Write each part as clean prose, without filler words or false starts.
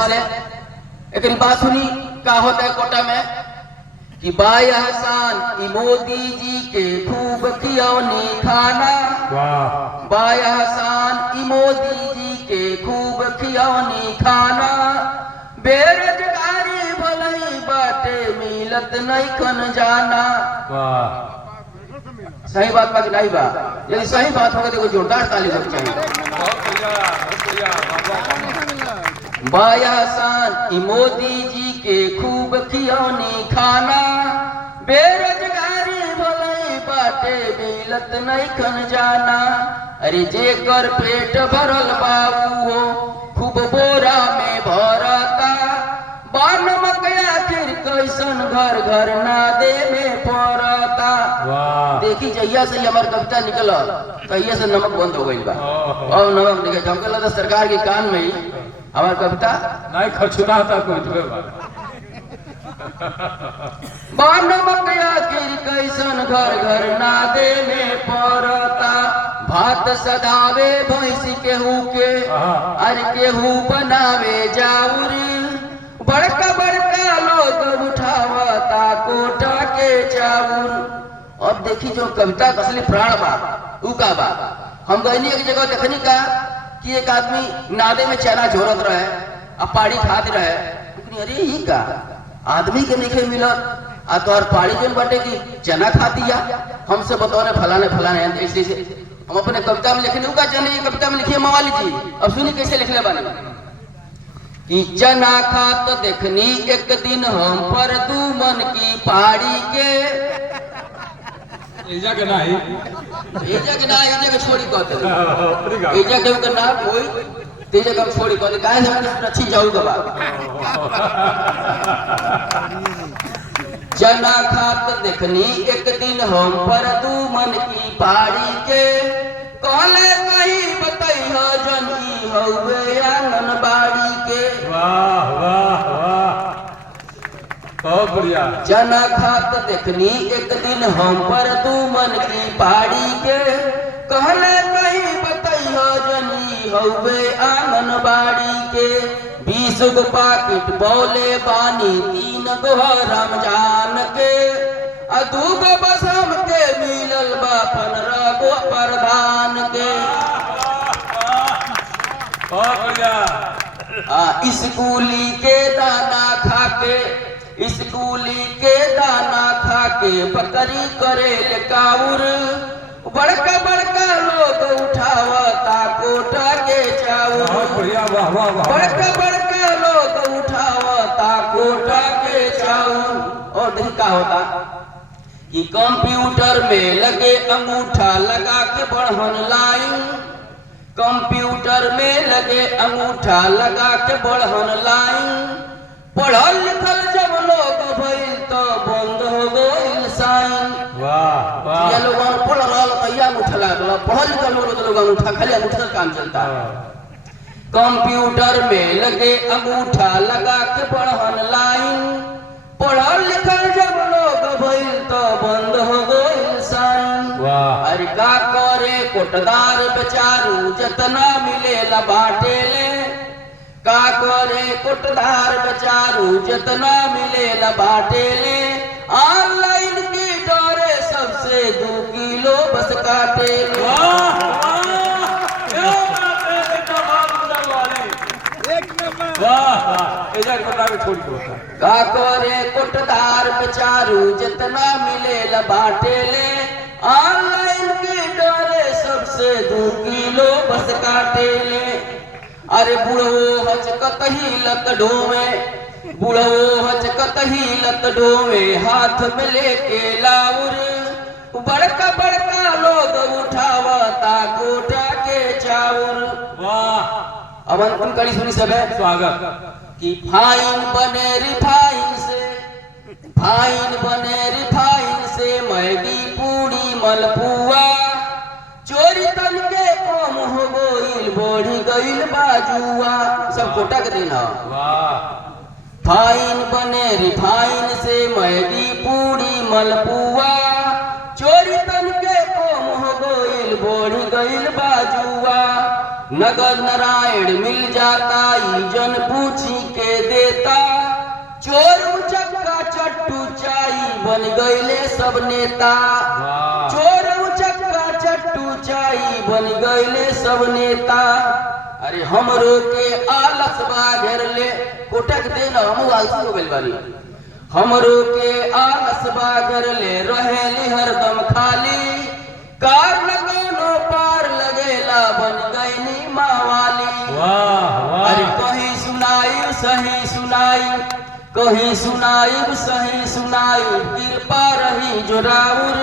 से एक बात सुनी क्या होता है कोटा में कि बाय हसान ई मोदी जी के खूब खियौनी खाना। बाय हसान ई मोदी जी के खूब खियौनी खाना। बेरोजगारी भलई बाटे मिलत नहीं कन जाना। सही बात बाकी नहीं बात, यदि सही बात होगा तो जोरदार ताली बजनी चाहिए। बाय हसान ई मोदी जी के खूब खियौनी खाना। बेरोजगारी भलई बाटे मिलत नहीं कन जाना। अरे जेकर पेट भरल बाबू हो खूब बोरा में भरता। बान मकया फिर कैसन घर घर ना दे में पड़ता। देखी जहिया से हमार कविता निकल तहिया से नमक बंद हो गई बा। और नमक निकल हमके लगा सरकार के कान में ही हमार कविता नहीं खचुना था कोई बान मकया फिर कैसन घर घर ना दे में पड़ता। भात सदावे भैंसी केहू के अरे केहू बनावे जाउरी। बड़का बड़का लोग उठावता कोटा के चाउर। अब देखी जो कविता कसली प्राण बा ऊ का बा। हम गईनी एक जगह देखनी का कि एक आदमी नादे में चना झोरत रहे अब पाड़ी खाते रहे। अरे ही का आदमी के नहीं मिलत आ तोहर पाड़ी जन बटे की चना खा दिया। हमसे बतौने फलाने फलाने ऐसे हम अपने कविता में लिखने का चने कविता में लिखिए मवाली जी। अब सुनी कैसे लिखले बानी कि चना खात देखनी एक दिन हम पर दुमन की पाड़ी के। एजा के नहीं एजा के छोड़ी कहते एजा के ना कोई तेजा का छोड़ी कहते काहे हम अच्छी जाऊ गबा। चना खात देखनी एक दिन हम पर दुमन की पाड़ी के। कहले कहीं बतैह जनी हौवे आंगनबाड़ी के। वाह वाह वाह बहुत बढ़िया। चना खात देखनी एक दिन हम पर दुमन की पाड़ी के। कहले कहीं बतैह जनी हौवे आंगनबाड़ी के। 20 गो पाकिट बोले बानी 3 गो रमजान के। आ 2 गो बसम के मिलल बा 15 गो प्रधान के। बहुत बढ़िया। स्कूली के दाना खाके स्कूली के दाना खाके बकरी करेल काउर। बड़का बड़का लोग उठावता कोटा के चाउर। बड़का बड़का लोग उठावता कोटा के चाउर। और नहीं का होता कि कंप्यूटर में लगे अंगूठा लगा के बढ़न लाइन। कंप्यूटर में लगे अंगूठा लगा के बढ़न लाइन। पढ़ल लिखल जब लोग भइल तो बंद हो गइल साइन। वाह वाह ये लोग पढ़ रहल तैया अंगूठा लागल। पढ़ल लिखल लोग अंगूठा खाली अंगूठा काम चलता। कंप्यूटर में लगे अंगूठा लगा के बढ़न लाइन। पढ़ल लिखल जब लोग भइल तो बंद हो गइल साइन। अरे का करे कोटदार बेचारू जतना मिलेला बाटेले। का करे कोटदार बेचारू जतना मिलेला बाटेले। ऑनलाइन की डरे सबसे 2 किलो बस काटेले। का करे कोटदार बेचारू जितना मिलेला बाटेले। ऑनलाइन के डरे सबसे 2 किलो बस काटेले। अरे बुढ़ो हचकत ही लत ढोवे। बुढ़ो हचकत ही लत ढोवे हाथ में लेके लाउर। बड़का बड़का लोग उठावता कोटा के चाउर। वाह अब अंतिम कड़ी सुनी सब है स्वागत कि फाइन बने रिफाइन से। फाइन बने रिफाइन से मैगी पूरी मलपुआ। चोरी तन के कम हो गइल बढ़ी गइल बाजुआ। सब कोटा के दिन है। फाइन बने रिफाइन से मैगी पूरी मलपुआ। चोरी तन के कम हो गइल बढ़ी गइल बाजुआ। नगद नारायण मिल जाता जन पूछी के देता चोर उचक्का चट्टू चाई बन गईले सब नेता वाह चोर उचक्का चट्टू चाई बन गईले सब नेता अरे हमरो के आलस बा घेर ले कोटक दे न हम आलसी हो गइल बानी हमरो के आलस बा घेर ले रहेली हरदम खाली कार न कोनो पार लगेला बन गईनी मावाली वाह अरे वाह कहीं सुनाई सही सुनाई कहीं सुनाई सही सुनाई कृपा रही जो राउर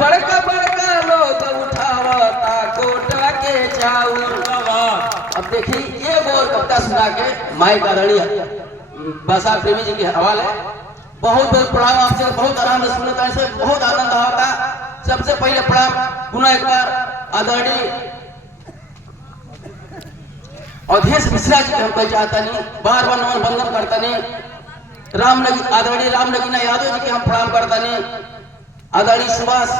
बड़का बड़का लोग उठावता कोटा के चाउर वाह अब देखिए ये और कविता सुना के माई का रणी बसा प्रेमी जी के हवाले बहुत बहुत प्रणाम आपसे बहुत आराम से सुनता है बहुत आनंद आता सबसे पहले प्रणाम पुनः एक बार आदरणीय अवधेश मिश्रा जी के हम कह चाहता नहीं बार बार नमन बंदन करता नहीं आदरणीय रामनगीना यादव जी के हम प्रणाम करता नहीं आदरणीय सुभाष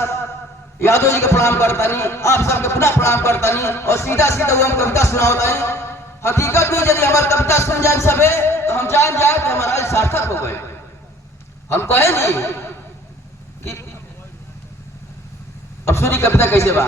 यादव जी के प्रणाम करता नहीं आप सबके पुनः प्रणाम करता नहीं और सीधा सीधा वो हम कविता सुनाता है हकीकत में यदि हमारी कविता सुन जाए सबे तो हम जान जाए कि हमारा आज सार्थक हो गए हम कहे नहीं कि अब सूरी कविता कैसे बा